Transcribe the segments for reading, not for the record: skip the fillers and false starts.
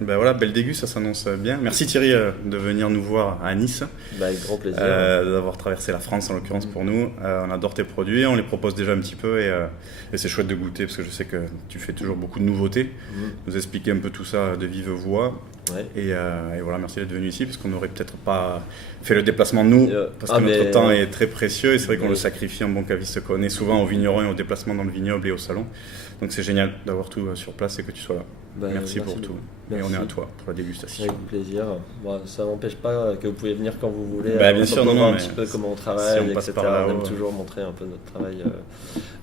Ben voilà, belle dégu, ça s'annonce bien. Merci Thierry de venir nous voir à Nice, Avec grand plaisir. d'avoir traversé la France en l'occurrence pour nous. On adore tes produits, on les propose déjà un petit peu et c'est chouette de goûter parce que je sais que tu fais toujours beaucoup de nouveautés. Nous expliquer un peu tout ça de vive voix. Ouais. Et voilà, merci d'être venu ici parce qu'on n'aurait peut-être pas fait le déplacement nous parce que notre mais- temps est très précieux et c'est vrai qu'on Oui. le sacrifie en bon caviste qu'on est souvent au vigneron et au déplacement dans le vignoble et au salon. Donc c'est génial d'avoir tout sur place et que tu sois là. Merci pour tout. beaucoup. Et on Merci. est à toi pour la dégustation. Avec plaisir. Bon, ça n'empêche pas que vous pouvez venir quand vous voulez. Bah, bien sûr, non, voir non, un petit mais peu comment on si travaille, on passe etc. par là, On aime ouais. toujours montrer un peu notre travail.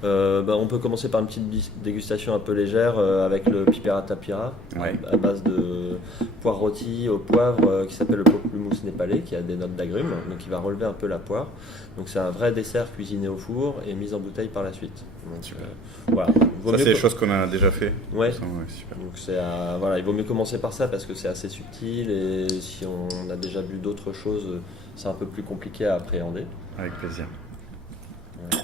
On peut commencer par une petite dégustation un peu légère avec le Pipera Tapira Ouais. à base de poire rôtie au poivre qui s'appelle le pamplemousse népalais qui a des notes d'agrumes, donc il va relever un peu la poire. Donc c'est un vrai dessert cuisiné au four et mis en bouteille par la suite. Donc, Super. voilà. Vaut Ça, mieux c'est des que- choses qu'on a déjà fait. Ouais. Ça, super. Donc voilà, il vaut mieux commencer par ça parce que c'est assez subtil et si on a déjà bu d'autres choses, c'est un peu plus compliqué à appréhender. Avec plaisir. Ouais.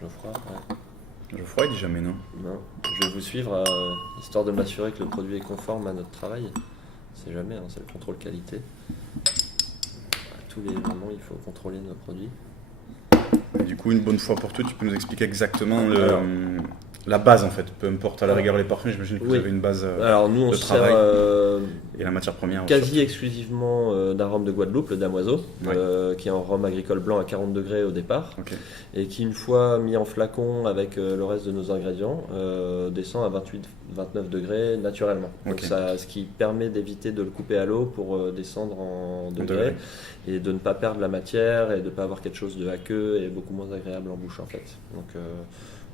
Geoffroy, ouais. Geoffroy, il dit jamais non. Non. Je vais vous suivre histoire de m'assurer que le produit est conforme à notre travail. C'est jamais, c'est le contrôle qualité. À tous les moments, il faut contrôler nos produits. Et du coup, une bonne fois pour toutes, tu peux nous expliquer exactement Alors. la base en fait. Peu importe à la rigueur les parfums, j'imagine que vous Oui. avez une base Alors nous, on de se travail. sert Et la matière première. quasi exclusivement d'un rhum de Guadeloupe, le damoiseau, qui est un rhum agricole blanc à 40 degrés au départ, Ok. et qui, une fois mis en flacon avec le reste de nos ingrédients, descend à 28-29 degrés naturellement. Donc Ok. ce qui permet d'éviter de le couper à l'eau pour descendre en degrés, degrés. et de ne pas perdre la matière et de ne pas avoir quelque chose de aqueux et beaucoup moins agréable en bouche en fait. Donc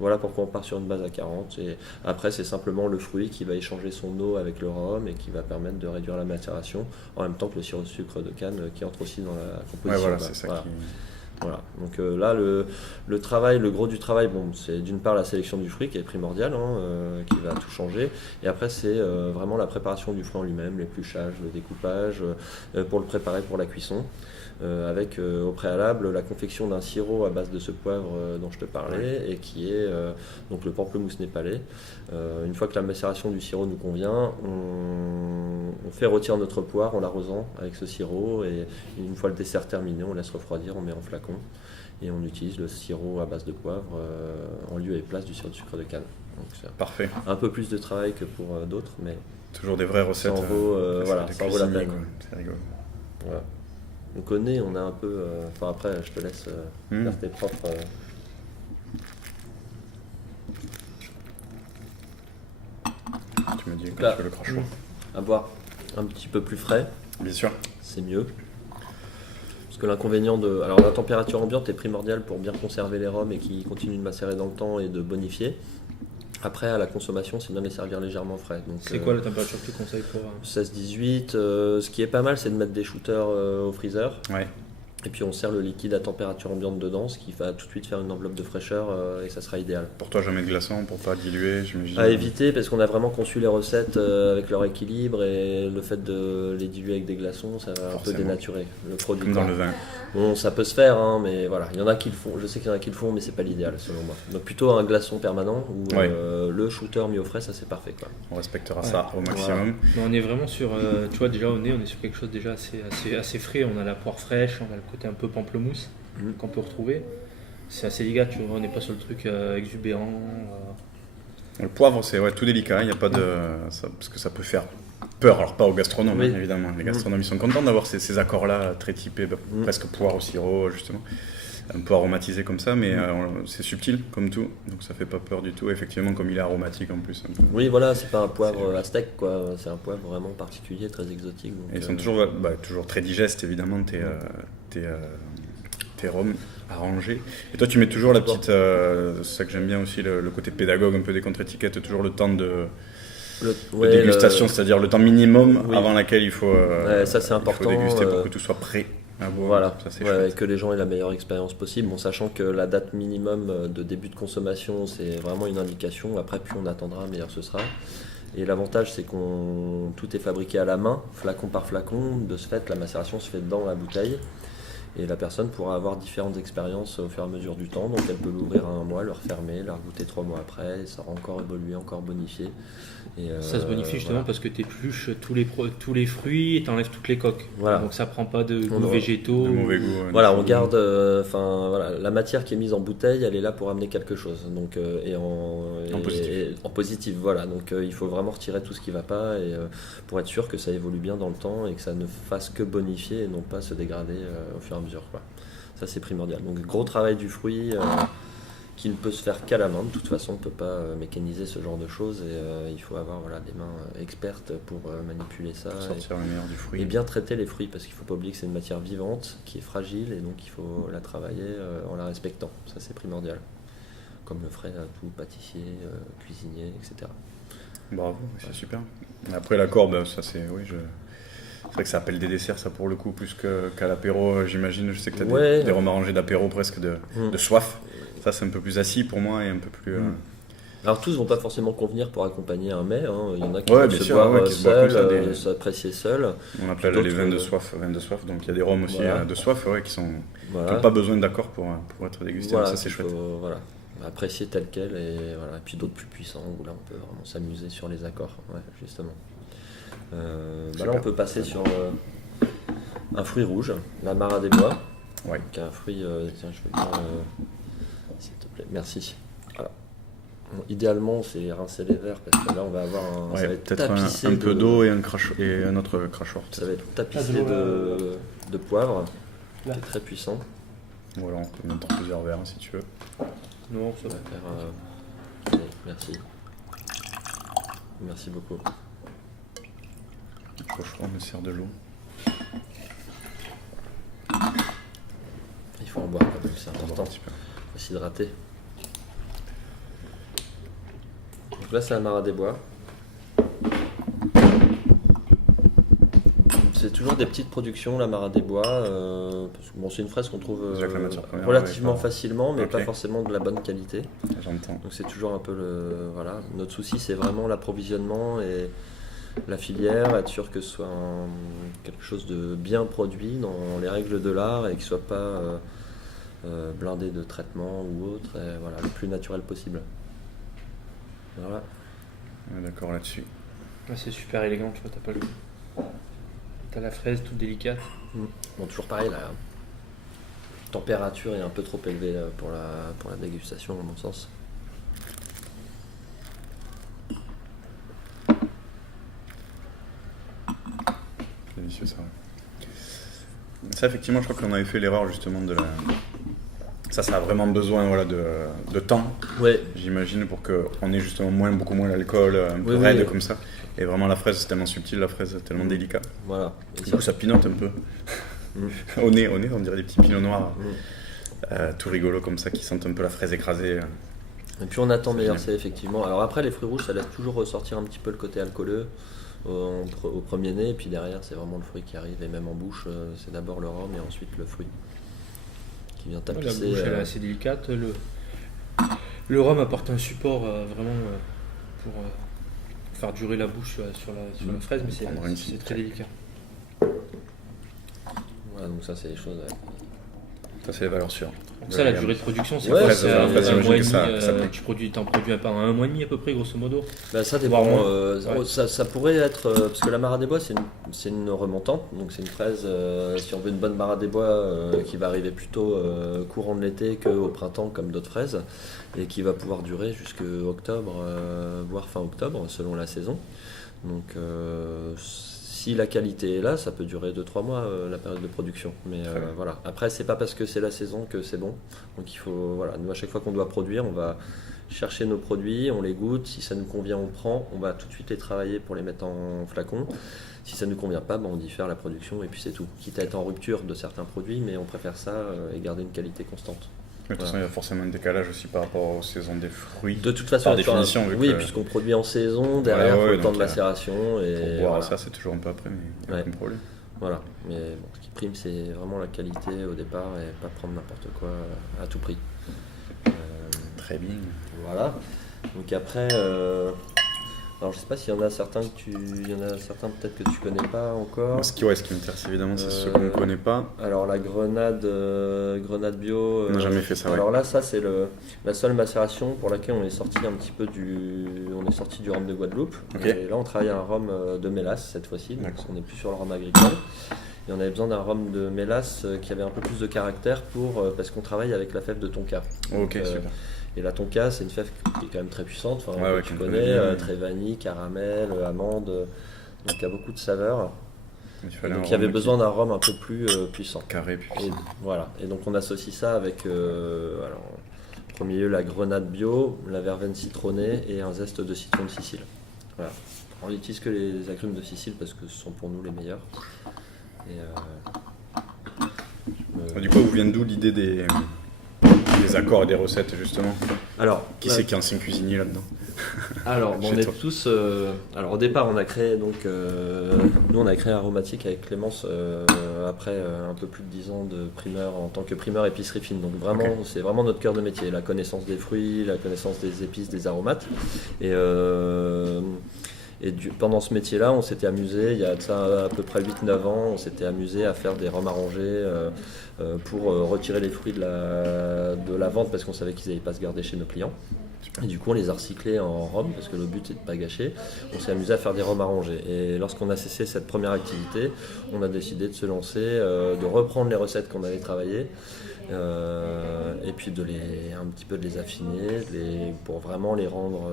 voilà pourquoi on part sur une base à 40 et après c'est simplement le fruit qui va échanger son eau avec le rhum et qui va permettre de réduire la macération en même temps que le sirop de sucre de canne qui entre aussi dans la composition. Ouais, voilà, Bah, c'est ça voilà. qui. Voilà. Donc là, le travail, le gros du travail, c'est d'une part la sélection du fruit qui est primordiale, qui va tout changer. Et après, c'est vraiment la préparation du fruit en lui-même, l'épluchage, le découpage, pour le préparer pour la cuisson. Avec au préalable la confection d'un sirop à base de ce poivre dont je te parlais et qui est donc le pamplemousse népalais. Une fois que la macération du sirop nous convient, on fait rôtir notre poire en l'arrosant avec ce sirop et une fois le dessert terminé, on laisse refroidir, on met en flacon et on utilise le sirop à base de poivre en lieu et place du sirop de sucre de canne. Donc c'est Parfait. un peu plus de travail que pour d'autres, mais Toujours des vraies recettes. ça en vaut, de voilà, ça en vaut la cuisinier, peine. quoi. C'est rigolo. voilà. Donc au nez, on a un peu. Enfin après, je te laisse faire tes propres. Tu me dis quand Là. tu fais le crachoir. À boire un petit peu plus frais, Bien sûr. c'est mieux. Parce que l'inconvénient de. Alors la température ambiante est primordiale pour bien conserver les rhums et qui continuent de macérer dans le temps et de bonifier. Après, à la consommation, c'est bien de les servir légèrement frais. Donc, C'est quoi la température que tu conseilles pour 16-18. Ce qui est pas mal, c'est de mettre des shooters au freezer. Ouais. Et puis on sert le liquide à température ambiante dedans, ce qui va tout de suite faire une enveloppe de fraîcheur et ça sera idéal. Pour toi, jamais de glaçons pour pas diluer, j'imagine. À éviter parce qu'on a vraiment conçu les recettes avec leur équilibre et le fait de les diluer avec des glaçons, ça va un peu Forcément. dénaturer le produit. Comme dans le vin. Bon, ça peut se faire, mais voilà, il y en a qui le font. Je sais qu'il y en a qui le font, mais c'est pas l'idéal selon moi. Donc plutôt un glaçon permanent ou Ouais. le shooter mis au frais, ça c'est parfait quoi. On respectera Ouais. ça au maximum. Mais on est vraiment sur, tu vois, déjà au nez, on est sur quelque chose déjà assez frais. On a la poire fraîche, on a le côté un peu pamplemousse qu'on peut retrouver. C'est assez délicat, tu vois, on n'est pas sur le truc exubérant. Le poivre, c'est tout délicat. Il y a pas de. Parce que ça peut faire peur. Alors, pas aux gastronomes, Oui. hein, évidemment. Les gastronomes, ils sont contents d'avoir ces accords-là très typés, presque poire au sirop, justement. Un peu aromatisé comme ça, mais c'est subtil comme tout. Donc, ça fait pas peur du tout. Effectivement, comme il est aromatique en plus. Un peu. Oui, voilà, c'est pas un poivre joli. à steak quoi, c'est un poivre vraiment particulier, très exotique. Donc, Et ils sont toujours très digestes, évidemment, tes rhums arrangés. Et toi, tu mets toujours la petite. C'est ça que j'aime bien aussi, le côté pédagogue, un peu des contre-étiquettes, toujours le temps de dégustation, c'est-à-dire le temps minimum Oui. avant laquelle il faut, ça, c'est il faut important, déguster pour que tout soit prêt à boire. Voilà, Ça, c'est ouais, chouette. que les gens aient la meilleure expérience possible, bon, sachant que la date minimum de début de consommation, c'est vraiment une indication. Après, plus on attendra, meilleur ce sera. Et l'avantage, c'est tout est fabriqué à la main, flacon par flacon. De ce fait, la macération se fait dans la bouteille. Et la personne pourra avoir différentes expériences au fur et à mesure du temps. Donc elle peut l'ouvrir à 1 mois, le refermer, la regoûter 3 mois après, et ça aura encore évolué, encore bonifié. Et Ça se bonifie justement voilà. parce que tu épluches tous les fruits et tu enlèves toutes les coques. Voilà. Donc ça prend pas de On goûts aura- végétaux. De mauvais goût. Voilà, on garde, voilà, la matière qui est mise en bouteille, elle est là pour amener quelque chose, donc En positif. et en positif, voilà. Donc il faut vraiment retirer tout ce qui va pas et pour être sûr que ça évolue bien dans le temps et que ça ne fasse que bonifier et non pas se dégrader au fur et à mesure, quoi. Ça c'est primordial. Donc gros travail du fruit qui ne peut se faire qu'à la main. De toute façon, on ne peut pas mécaniser ce genre de choses et il faut avoir voilà, des mains expertes pour manipuler ça. Pour sortir le meilleur du fruit. Et bien traiter les fruits parce qu'il ne faut pas oublier que c'est une matière vivante qui est fragile et donc il faut la travailler en la respectant. Ça c'est primordial. Comme le ferait tout pâtissier, cuisinier, etc. Bravo, c'est super. Et après la corde, ça c'est. Oui, c'est vrai que ça appelle des desserts, ça pour le coup, plus qu'à l'apéro, j'imagine. Je sais que tu as Ouais. des rhums arrangés d'apéro presque de soif. Ça c'est un peu plus assis pour moi et un peu plus. Alors tous vont pas forcément convenir pour accompagner un met. Hein. Il y en a qui Ouais, vont bien se sûr, boire ouais, qui se boivent seul, comme ça, s'apprécier seul. On appelle D'autres, les vins de soif, donc il y a des rhums aussi Voilà. de soif ouais, qui n'ont Voilà. pas besoin d'accord pour être dégustés. Voilà, Donc ça c'est qu'il chouette. faut, voilà, apprécier tel quel et voilà. Et puis d'autres plus puissants où là on peut vraiment s'amuser sur les accords, ouais, justement. Là Super. on peut passer sur un fruit rouge, la Mara des Bois. Ouais. Donc un fruit, tiens je veux bien, s'il te plaît, merci. Voilà. Bon, idéalement c'est rincer les verres parce que là on va avoir ça Ouais, va être peut-être tapissé un peu de- d'eau et un autre crachoir. Ça va être tapissé Ah, de l'eau, de poivre, Là. qui est très puissant. Voilà, on peut mettre plusieurs verres si tu veux. Non, ça On va. va faire, allez, merci. Merci beaucoup. Le crachoir me sert de l'eau. Il faut en boire quand même, c'est important. Un petit peu. Faut s'hydrater. Donc là c'est la Mara des Bois. C'est toujours des petites productions, la Mara des Bois. Parce que, bon, c'est une fraise qu'on trouve Déjà que la matière première, relativement ouais, pas- facilement, mais Ok. pas forcément de la bonne qualité. J'entends. Donc c'est toujours un peu voilà. Notre souci c'est vraiment l'approvisionnement et la filière, être sûr que ce soit quelque chose de bien produit dans les règles de l'art et qu'il ne soit pas blindé de traitement ou autre, et voilà, le plus naturel possible. Voilà. On est d'accord là-dessus. Ouais, c'est super élégant, tu vois, t'as pas le. T'as la fraise toute délicate. Bon, toujours pareil, la température est un peu trop élevée pour la dégustation, à mon sens. Délicieux ça. Ça effectivement je crois qu'on avait fait l'erreur justement de la. Ça a vraiment besoin voilà, de temps, Ouais, j'imagine, pour qu'on ait justement beaucoup moins l'alcool, un peu Oui, raide oui. comme ça. Et vraiment la fraise c'est tellement subtil, la fraise c'est tellement délicat. voilà. Et Du ça- coup ça pinote un peu. Au nez, on dirait des petits pinots noirs, tout rigolo comme ça, qui sentent un peu la fraise écrasée. Et puis on attend, C'est meilleur génial. c'est effectivement. Alors après les fruits rouges, ça laisse toujours ressortir un petit peu le côté alcooleux au premier nez, et puis derrière c'est vraiment le fruit qui arrive, et même en bouche, c'est d'abord le rhum et ensuite le fruit qui vient Ouais, tapisser. la bouche elle est assez délicate. Le rhum apporte un support vraiment pour faire durer la bouche sur la fraise, mais Prendre une c'est petite très délicat. Voilà, donc ça c'est les choses. Ça c'est les valeurs sûres. Donc ça, la durée de production, c'est Ouais, quoi? c'est C'est la un fraise, mois et j'imagine que demi. ça plaît. T'en produis pas un mois et demi à peu près, grosso modo. Bah, ça Voire dépend. moins. Ouais. Ça pourrait être parce que la Mara des Bois c'est une remontante, donc c'est une fraise. Si on veut une bonne Mara des Bois qui va arriver plutôt courant de l'été qu'au printemps comme d'autres fraises et qui va pouvoir durer jusqu'à octobre, voire fin octobre selon la saison. Donc si la qualité est là, ça peut durer 2-3 mois la période de production. Mais Très bien. voilà. Après c'est pas parce que c'est la saison que c'est bon. Donc il faut voilà. Nous à chaque fois qu'on doit produire, on va chercher nos produits, on les goûte, si ça nous convient on prend, on va tout de suite les travailler pour les mettre en flacon. Si ça ne nous convient pas, on diffère la production et puis c'est tout. Quitte à être en rupture de certains produits, mais on préfère ça et garder une qualité constante. De toute façon, il y a forcément un décalage aussi par rapport aux saisons des fruits. De toute façon, Par définition, vu oui, que- puisqu'on produit en saison, derrière Ouais, faut le temps donc, de macération et Pour boire voilà. ça, c'est toujours un peu après, mais il n'y a Ouais. aucun problème. Voilà. Mais bon, ce qui prime, c'est vraiment la qualité au départ et pas prendre n'importe quoi à tout prix. Très bien. Voilà. Donc après, Alors je sais pas s'il y en a certains peut-être que tu connais pas encore. Moi, ce qui m'intéresse évidemment, c'est ceux qu'on ne connaît pas. Alors la grenade bio. On n'a jamais fait ça. Alors là, ça c'est la seule macération pour laquelle on est sorti un petit peu du rhum de Guadeloupe. Ok. Et là on travaille un rhum de mélasse cette fois-ci, donc D'accord. on n'est plus sur le rhum agricole. Et on avait besoin d'un rhum de mélasse qui avait un peu plus de caractère parce qu'on travaille avec la fève de tonka. Ok, Donc, super. et la tonka, c'est une fève qui est quand même très puissante, Ouais, tu qu'on connais, connaît bien. très vanille, caramel, amande, donc il y a beaucoup de saveurs. Il Et fallait donc un il y avait rhum besoin d'un rhum un peu plus puissant. carré, puis Et voilà. Et donc on associe ça avec, alors, en premier lieu, la grenade bio, la verveine citronnée et un zeste de citron de Sicile. Voilà. On n'utilise que les agrumes de Sicile parce que ce sont pour nous les meilleurs. Et, Du coup, vous vient d'où l'idée des accords et des recettes, justement? alors, Qui c'est qui est ancien cuisinier là-dedans? Alors, Chez on est toi. tous. Alors, au départ, on a créé nous, on a créé Aromatique avec Clémence après un peu plus de 10 ans de primeur en tant que primeur épicerie fine. Donc, vraiment, Ok. c'est vraiment notre cœur de métier, la connaissance des fruits, la connaissance des épices, des aromates. Pendant ce métier-là, on s'était amusé, il y a de ça à peu près 8-9 ans, on s'était amusé à faire des rhums arrangés pour retirer les fruits de la vente parce qu'on savait qu'ils n'allaient pas se garder chez nos clients. Super. Et du coup, on les a recyclés en rhum parce que le but est de ne pas gâcher. On s'est amusé à faire des rhums arrangés. Et lorsqu'on a cessé cette première activité, on a décidé de se lancer, de reprendre les recettes qu'on avait travaillées. Et puis un petit peu de les affiner pour vraiment les rendre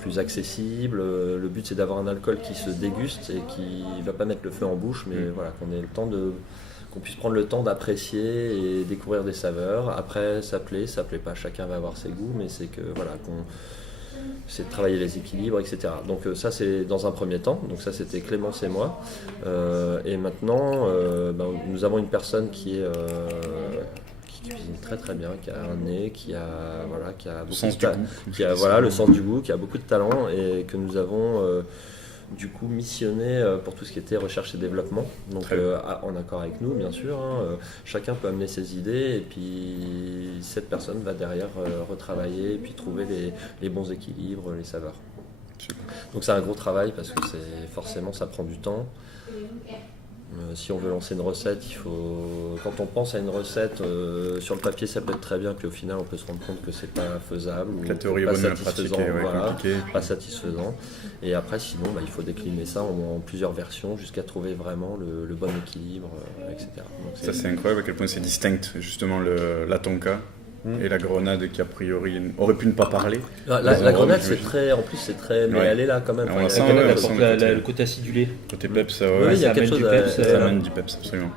plus accessibles. Le but c'est d'avoir un alcool qui se déguste et qui ne va pas mettre le feu en bouche, mais voilà, qu'on puisse prendre le temps d'apprécier et découvrir des saveurs. Après, ça plaît pas, chacun va avoir ses goûts, mais c'est que c'est de travailler les équilibres, etc. Donc ça c'est dans un premier temps, donc ça c'était Clémence et moi. Et maintenant, nous avons une personne qui cuisine très très bien, qui a un nez, qui a beaucoup Sens de du ta- goût. qui a le sens du goût, qui a beaucoup de talent et que nous avons du coup missionné pour tout ce qui était recherche et développement. Donc Très bien. en accord avec nous bien sûr, chacun peut amener ses idées et puis cette personne va derrière retravailler et puis trouver les bons équilibres, les saveurs. Super. Donc c'est un gros travail parce que forcément ça prend du temps. Si on veut lancer une recette, quand on pense à une recette, sur le papier ça peut être très bien, puis au final on peut se rendre compte que c'est pas faisable ou La théorie est pas bonne, mais la pratique satisfaisant, est voilà, compliquée. pas satisfaisant. Et après sinon il faut décliner ça en plusieurs versions jusqu'à trouver vraiment le bon équilibre, etc. Donc, Ça, c'est incroyable à quel point c'est distinct, justement, la tonka et la grenade qui, a priori, aurait pu ne pas parler. La grenade j'imagine. en plus c'est très, mais Ouais. elle est là quand même. On la Enfin, sent, La grenade ouais, apporte on sent le côté acidulé. Côté peps, ça, Oui, ouais, il y a ça quelque amène chose du peps, ça amène du peps, absolument.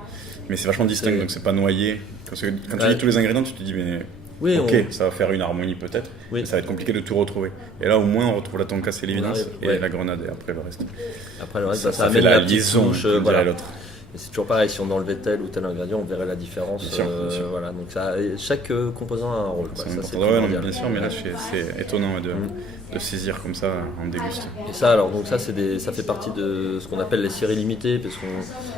Mais c'est vachement distinct, C'est- donc c'est pas noyé. Parce que quand tu Ouais. lis tous les ingrédients, tu te dis, mais Oui, ok, ça va faire une harmonie peut-être, Oui. mais ça va être compliqué de tout retrouver. Et là, au moins, on retrouve la tonka, c'est l'évidence, arrive, et ouais. la grenade, et après le reste. Après le reste, Ça ça fait amène la la petite liaison, touche, comme voilà. dirait l'autre. Et c'est toujours pareil, si on enlevait tel ou tel ingrédient, on verrait la différence. Bien sûr, bien sûr. Voilà, donc chaque composant a un rôle. C'est Quoi. Ça, c'est important. Ouais, non, primordial. bien sûr, mais là, c'est étonnant de saisir comme ça en déguste. Et ça, alors, donc ça fait partie de ce qu'on appelle les séries limitées, parce que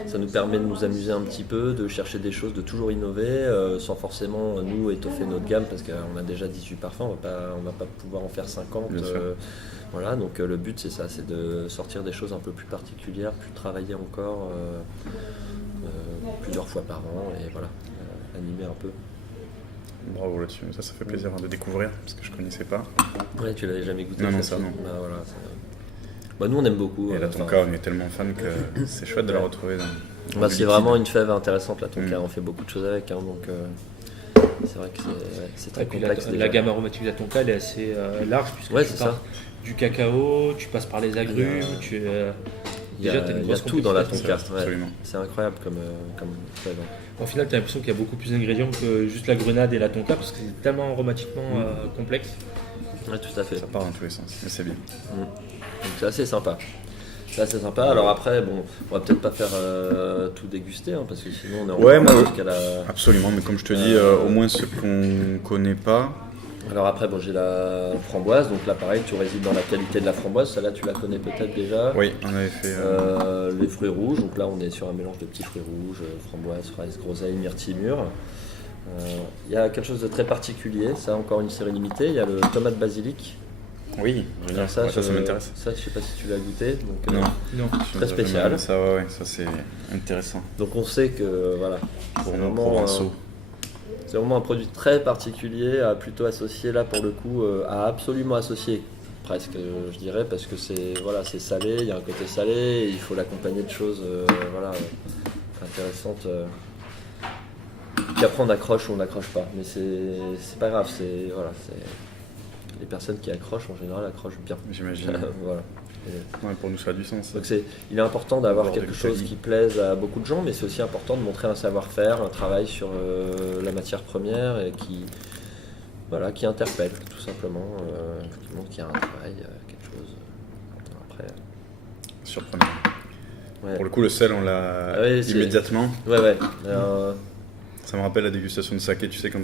ça nous permet de nous amuser un petit peu, de chercher des choses, de toujours innover, sans forcément nous étoffer notre gamme, parce qu'on a déjà 18 parfums, on va pas pouvoir en faire 50. Bien sûr. Voilà, donc le but c'est ça, c'est de sortir des choses un peu plus particulières, plus travailler encore plusieurs fois par an, et voilà, animer un peu. Bravo là-dessus, ça fait plaisir de découvrir, parce que je connaissais pas. Ouais, tu l'avais jamais goûté? Non, non, ça, ça, non. Bah, voilà, nous on aime beaucoup. Et la enfin, tonka, on est tellement fan que c'est chouette de la retrouver dans le c'est liquide. vraiment une fève intéressante la tonka, Mm. on fait beaucoup de choses avec, donc c'est vrai que c'est très Et puis complexe. la déjà. gamme aromatique de la tonka elle est assez large puisque Ouais, tu c'est pars ça. du cacao, tu passes par les agrumes, Il y a, déjà, t'as une il y a grosse tout dans la complexité. tonka, ouais. Absolument. C'est incroyable comme fève. Au final, tu as l'impression qu'il y a beaucoup plus d'ingrédients que juste la grenade et la tonka parce que c'est tellement aromatiquement complexe. Ouais, tout à fait. Ça part dans tous les sens, mais c'est bien. Donc c'est assez sympa. Alors après, on va peut-être pas faire tout déguster, parce que sinon on est en Ouais, moi, jusqu'à la... Absolument, mais comme je te dis, au moins ceux qu'on connaît pas. Alors après, j'ai la framboise, donc là pareil, tu résides dans la qualité de la framboise, celle-là tu la connais peut-être déjà. Oui, on avait fait. Les fruits rouges, donc là on est sur un mélange de petits fruits rouges, framboise, fraise, groseille, myrtille mûre. Il y a quelque chose de très particulier, ça encore une série limitée, il y a le tomate basilic. Oui, génial. Alors Ça m'intéresse. Ça, je sais pas si tu l'as goûté. Donc, Non. Non. très spécial. Ça, ouais, ça c'est intéressant. Donc on sait que voilà, Pour c'est nos vraiment, provençaux. c'est vraiment un produit très particulier, à plutôt associer là pour le coup, à absolument associer presque, je dirais, parce que c'est voilà, c'est salé, il y a un côté salé, et il faut l'accompagner de choses voilà, intéressantes. Puis après on accroche ou on n'accroche pas, mais c'est pas grave, c'est voilà, c'est les personnes qui accrochent en général accrochent bien. J'imagine. Voilà. Ouais, pour nous, ça a du sens. Donc il est important d'avoir Bord de quelque chose l'Italie. qui plaise à beaucoup de gens, mais c'est aussi important de montrer un savoir-faire, un travail sur la matière première et qui interpelle tout simplement, qui montre qu'il y a un travail, quelque chose. Après, Surprenant. ouais. Pour le coup, le sel, on l'a Ah oui, c'est- immédiatement. Ouais. Ça me rappelle la dégustation de saké, tu sais, quand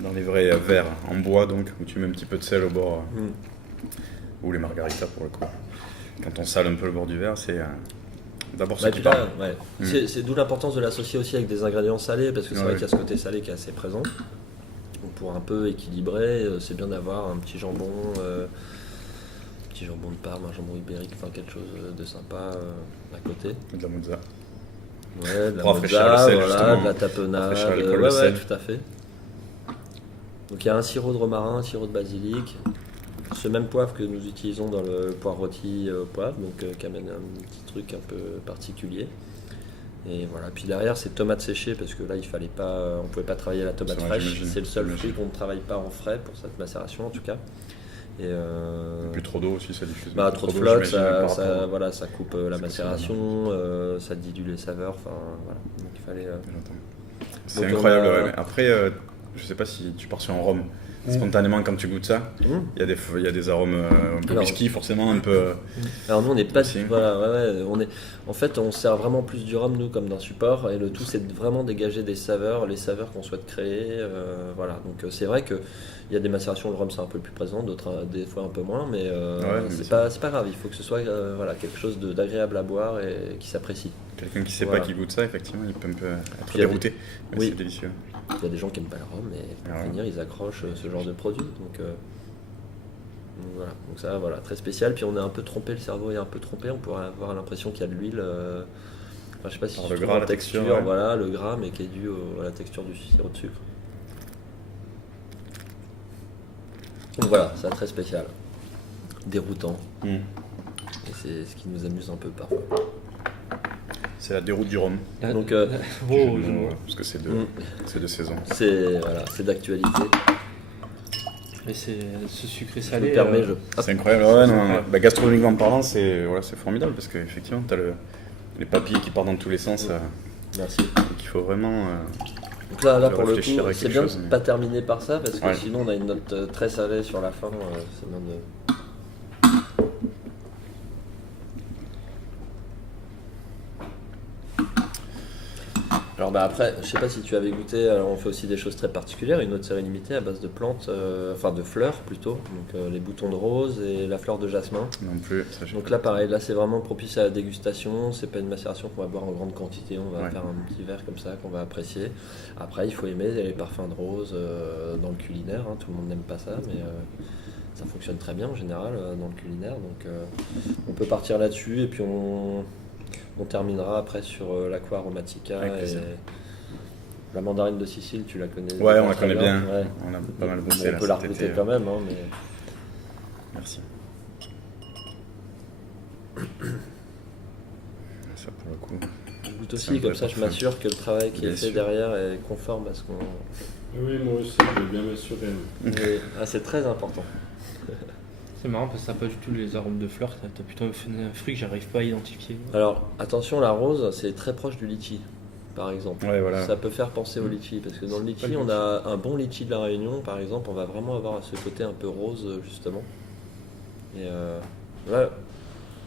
dans les vrais verres en bois, donc, où tu mets un petit peu de sel au bord, ou les margaritas pour le coup. Quand on sale un peu le bord du verre, c'est d'abord ce Bah, qui puis là, part. ouais. Mm. C'est d'où l'importance de l'associer aussi avec des ingrédients salés, parce que c'est vrai Ouais. qu'il y a ce côté salé qui est assez présent. Donc pour un peu équilibrer, c'est bien d'avoir un petit jambon de Parme, un jambon ibérique, enfin quelque chose de sympa à côté. De la mozza. Ouais, de la Pour rafraîchir mozza, le sel, voilà, justement. de la tapenade, Rafraîchir l'alcool, ouais, le ouais, sel. tout à fait. Donc il y a un sirop de romarin, un sirop de basilic, ce même poivre que nous utilisons dans le poire rôti au poivre, donc qui amène un petit truc un peu particulier. Et voilà, puis derrière c'est tomates séchées parce que là on pouvait pas travailler la tomate C'est vrai, fraîche, j'imagine, c'est le seul j'imagine. fruit qu'on ne travaille pas en frais pour cette macération en tout cas. Et Plus trop d'eau aussi, ça diffuse. bah, un peu trop de d'eau, flotte, j'imagine, par ça, rapport- voilà, ça coupe la C'est macération, ça dilue les saveurs, enfin voilà. Donc il fallait. J'entends. C'est Donc, on incroyable. a- Ouais, mais après, je sais pas si tu pars sur un rhum. Spontanément, quand tu goûtes ça, il y a des arômes un peu Alors- whisky, forcément, un peu. Alors nous on n'est pas Aussi. voilà, en fait on sert vraiment plus du rhum nous comme d'un support et le tout c'est de vraiment dégager des saveurs, les saveurs qu'on souhaite créer, voilà. Donc c'est vrai que il y a des macérations où le rhum c'est un peu plus présent, d'autres des fois un peu moins, mais mais c'est pas grave, il faut que ce soit voilà, quelque chose d'agréable à boire et qui s'apprécie. Quelqu'un qui sait Voilà. pas qui goûte ça, effectivement, il peut un peu être Puis il y a dérouté. Mais oui. c'est délicieux. Il y a des gens qui aiment pas le rhum et pour Ah ouais. finir ils accrochent ce genre de produit, donc voilà, donc ça voilà, très spécial. Puis on est un peu trompé, le cerveau est un peu trompé, on pourrait avoir l'impression qu'il y a de l'huile. Enfin, je sais pas si Alors, tu le trouves gras, en la texture, texture, ouais. voilà, le gras, mais qui est dû à la texture du sirop de sucre. Donc voilà, c'est très spécial, déroutant, et c'est ce qui nous amuse un peu parfois. C'est la déroute du rhum. Donc, Oh, Du jeu de je- mots, parce que c'est de saison. c'est d'actualité. Mais ce sucré Ça salé. me permet, C'est incroyable. Ouais, non, bah, gastronomiquement parlant, c'est formidable parce qu'effectivement, tu as les papilles qui partent dans tous les sens. Merci. Donc il faut vraiment. Donc là de pour le coup, réfléchir à c'est quelque bien chose, de ne mais- pas terminer par ça, parce que Ouais. sinon on a une note très salée sur la fin. C'est bien de... Alors bah après, je sais pas si tu avais goûté, alors on fait aussi des choses très particulières, une autre série limitée à base de plantes, enfin de fleurs plutôt, donc les boutons de rose et la fleur de jasmin. Non plus. Ça, Donc là pareil, là c'est vraiment propice à la dégustation, c'est pas une macération qu'on va boire en grande quantité, on va Ouais. faire un petit verre comme ça qu'on va apprécier. Après il faut aimer les parfums de rose dans le culinaire, hein. Tout le monde n'aime pas ça, mais ça fonctionne très bien en général dans le culinaire, donc on peut partir là-dessus et puis on terminera après sur l'Aqua Aromatica Avec et plaisir. la mandarine de Sicile, tu la connais Ouais, on la très connaît bien. Ouais. On a pas mal Bon, bossé là on peut la cet regoûter été. quand même, hein, mais... Merci. Ça pour le coup. Je goûte C'est aussi, un comme vrai ça je parfum. m'assure que le travail qui est Bien fait sûr. derrière est conforme à ce qu'on... Oui, moi aussi, je vais bien m'assurer. Et- c'est très important. C'est marrant parce que t'as pas du tout les arômes de fleurs, t'as plutôt un fruit que j'arrive pas à identifier. Alors attention, la rose c'est très proche du litchi, par exemple. Ouais, voilà. Ça peut faire penser au litchi, parce que dans le litchi, on a un bon litchi de la Réunion, par exemple, on va vraiment avoir ce côté un peu rose, justement. Et ouais,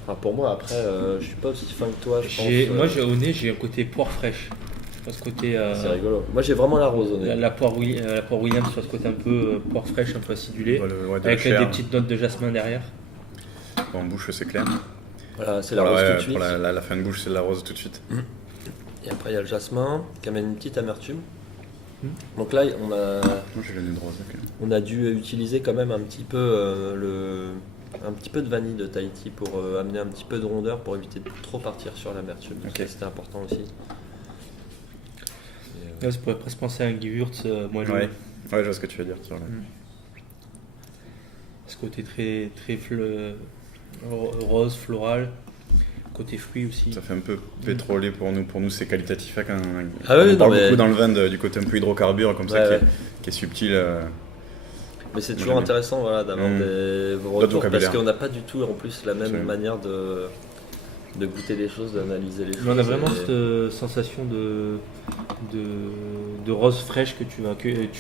enfin, pour moi, après, je suis pas aussi fin que toi, je pense. Moi, au nez, j'ai un côté poire fraîche. Pas ce côté. C'est rigolo. Moi, j'ai vraiment la rose au nez. La poire Williams, soit ce côté un peu poire fraîche, un peu acidulé, Ouais, de avec chair. des petites notes de jasmin derrière. En bouche, c'est clair. Voilà, c'est la Pour rose la- tout de suite. Pour la fin de bouche, c'est de la rose tout de suite. Et après, il y a le jasmin, qui amène une petite amertume. Donc là, on a, Moi j'ai le nez de rose. Ok. on a dû utiliser quand même un petit peu un petit peu de vanille de Tahiti pour amener un petit peu de rondeur pour éviter de trop partir sur l'amertume. Donc Ok. ça, c'était important aussi. Et, Là, ça pourrait presque penser à un Gewürz moelleux. Ouais, je vois ce que tu veux dire. Sur Ce côté très, très rose, floral. Côté fruits aussi. Ça fait un peu pétrolé pour nous. Pour nous, c'est qualitatif. Quand Ah oui, on non, parle mais- beaucoup dans le vin du côté un peu hydrocarbure, comme ça, Ouais, ouais. qui est subtil. Mais c'est Moi, toujours j'aime intéressant voilà, d'avoir Mm. vos D'autres retours parce vocabulaires. qu'on n'a pas du tout en plus la même Absolument. manière de goûter les choses, d'analyser les choses. Mais on a vraiment et- cette sensation de rose fraîche que tu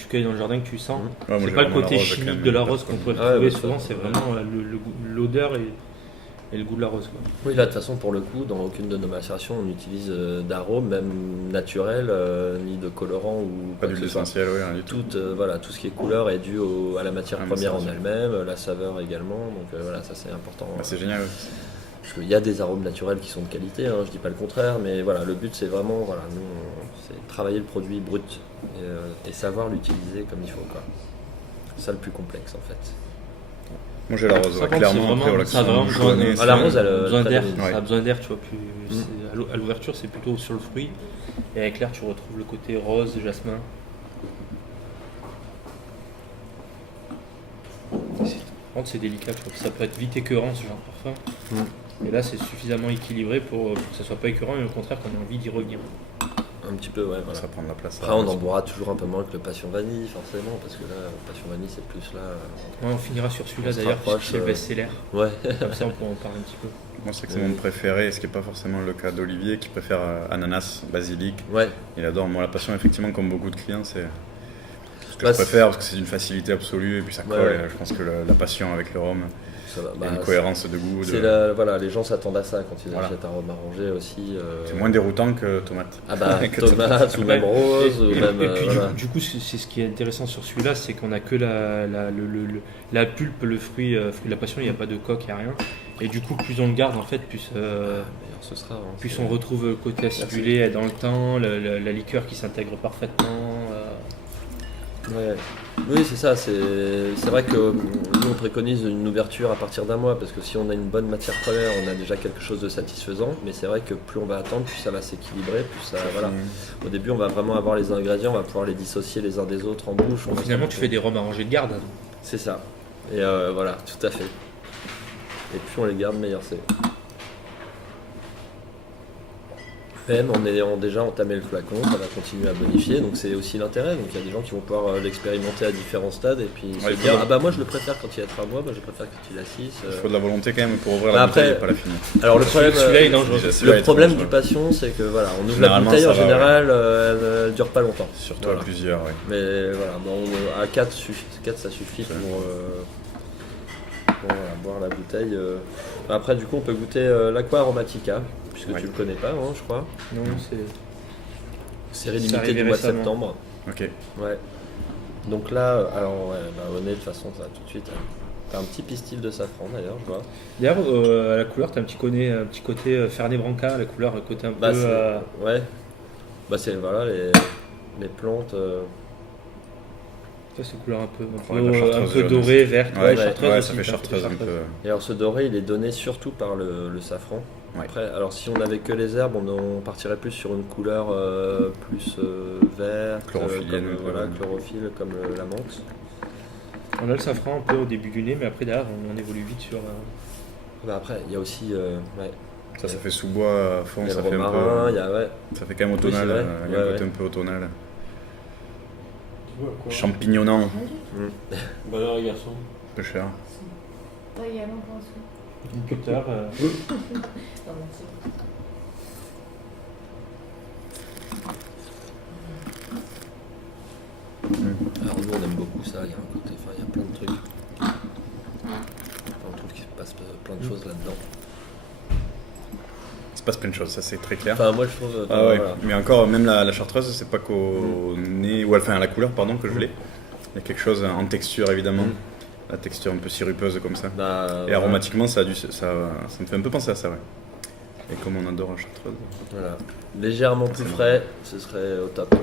cueilles dans le jardin, que tu sens. Ouais, moi, C'est j'ai pas le vraiment côté la rose, quand chimique même, de la pas rose trop. qu'on pourrait Ouais, retrouver ouais, souvent, ça, c'est ouais. vraiment l'odeur et le goût de la rose. Quoi. Oui, là, de toute façon, pour le coup, dans aucune de nos macérations, on utilise d'arômes, même naturels, ni de colorants ou Pas quoi que d'huile ce soit. essentielle, ouais, rien du tout. Voilà, tout ce qui est couleur est dû à la matière Ah, mais première ça, en c'est- elle-même, la saveur également. Donc voilà, ça c'est important. Bah, c'est génial. Ouais. Parce qu'il y a des arômes naturels qui sont de qualité, hein, je dis pas le contraire, mais voilà, le but c'est vraiment, voilà, nous, c'est travailler le produit brut et savoir l'utiliser comme il faut, quoi. C'est ça le plus complexe en fait. Moi j'ai la rose, Ça, ouais, par contre, clairement. c'est Après, vraiment- voilà, ça a que vraiment je besoin connais, de- Ah, la rose, elle besoin très d'air, bien. Ouais. ça a besoin d'air, tu vois. À l'ouverture, c'est plutôt sur le fruit. Et avec l'air, tu retrouves le côté rose, jasmin. Par contre, c'est délicat, tu vois. Ça peut être vite écœurant ce genre de parfum. Et là, c'est suffisamment équilibré pour que ça soit pas écœurant et au contraire qu'on ait envie d'y revenir. Un petit peu, ouais, voilà. ça prend de la place. Après, on en boira toujours un peu moins que le passion vanille, forcément, parce que là, le passion vanille, c'est plus là. Ouais, on finira sur celui-là On se d'ailleurs, rapproche, puisque c'est le best-seller. Ouais. Comme ça, on pourra en parler un petit peu. Moi, c'est que c'est mon préféré, ce qui n'est pas forcément le cas d'Olivier, qui préfère ananas, basilic. Ouais. Il adore. Moi, la passion, effectivement, comme beaucoup de clients, c'est ce que Bah, je préfère parce que c'est d'une facilité absolue et puis ça Ouais, colle. ouais. Et je pense que la passion avec le rhum, Ça va. il y a Bah, une cohérence de goût. c'est voilà, les gens s'attendent à ça quand ils Voilà. achètent un rhum arrangé aussi. C'est moins déroutant que tomate. Ah bah, que tomate ou même rose, ou même. Et puis voilà. du coup, c'est ce qui est intéressant sur celui-là, c'est qu'on a que la pulpe, le fruit de la passion, il n'y a pas de coque, il n'y a rien. Et du coup, plus on le garde, en fait, plus Meilleur ce sera. Hein, plus c'est- on retrouve le côté acidulé dans le temps, la liqueur qui s'intègre parfaitement. Ouais. Oui, c'est ça. C'est vrai que nous, on préconise une ouverture à partir d'un mois parce que si on a une bonne matière première, on a déjà quelque chose de satisfaisant. Mais c'est vrai que plus on va attendre, plus ça va s'équilibrer. Plus ça, voilà. Au début, on va vraiment avoir les ingrédients, on va pouvoir les dissocier les uns des autres en bouche. On va Finalement, se- tu fais des rhums arrangés de garde. C'est ça. Et voilà, tout à fait. Et plus on les garde, meilleur c'est. Même en ayant déjà entamé le flacon, ça va continuer à bonifier, donc c'est aussi l'intérêt. Donc il y a des gens qui vont pouvoir l'expérimenter à différents stades et puis se Ouais, il dire faut- ah bah moi je le préfère quand il a 3 mois, bah je préfère quand il a 6. Il faut de la volonté quand même pour ouvrir Bah la après, bouteille et pas la finir. Alors le problème, Celui-là est dangereux. Déjà, celui-là le est problème trop du dangereux. passion, c'est que voilà, on ouvre la Généralement, bouteille ça en va, général, elle dure pas longtemps. Surtout Voilà. à plusieurs, ouais. Mais voilà, bon, à 4, ça suffit Ouais. pour boire la bouteille. Après, du coup, on peut goûter l'Aqua Aromatica, puisque Ouais. tu le connais pas, hein, je crois. Non, c'est. Série C'est limitée arrivé du mois de récemment. septembre. Ok. Ouais. Donc là, alors, ouais, bah, au nez, de toute façon, ça tout de suite. T'as un petit pistil de safran d'ailleurs, je vois. D'ailleurs, à la couleur, tu as un petit côté Fernet Branca, la couleur, le côté un Bah, peu. ouais. Bah, c'est voilà, les plantes. Ça, c'est couleur un peu, Ouais, la chartreuse un peu jaune dorée, verte. Ouais, chartreuse ouais, aussi, ça fait t'as chartreuse un peu. Et alors ce doré, il est donné surtout par le safran. Ouais. Après, alors si on avait que les herbes, on partirait plus sur une couleur plus verte, Chlorophyllène, comme, ouais. voilà, chlorophylle, comme la menthe. On a le safran un peu au début du nez, mais après derrière, on évolue vite sur. Bah, après, il y a aussi ouais, Ça fait sous-bois à fond, il y a ça le fait un romarin, peu. il y a ouais. Ça fait quand même Oui, c'est automnal, vrai. il y a un Ouais, côté ouais. un peu automnal. Tu vois quoi Champignonnant, Bah alors, les garçons. un peu cher. Ouais, il y a longtemps aussi. Une cutter. Non, merci. Alors nous, on aime beaucoup ça. Il y a un côté, enfin, il y a plein de trucs. Enfin, on trouve qu'il se passe plein de choses là-dedans. Il se passe plein de choses, ça c'est très clair. Enfin, moi, je trouve. Ah ouais, voilà. mais encore, même la chartreuse, c'est pas qu'au nez, ou enfin à la couleur, pardon, que je l'ai. Il y a quelque chose en texture évidemment, la texture un peu sirupeuse comme ça. Bah, Et voilà. aromatiquement, ça me fait un peu penser à ça, ouais. Et comme on adore la chartreuse. Voilà. Légèrement plus frais, ce serait au top.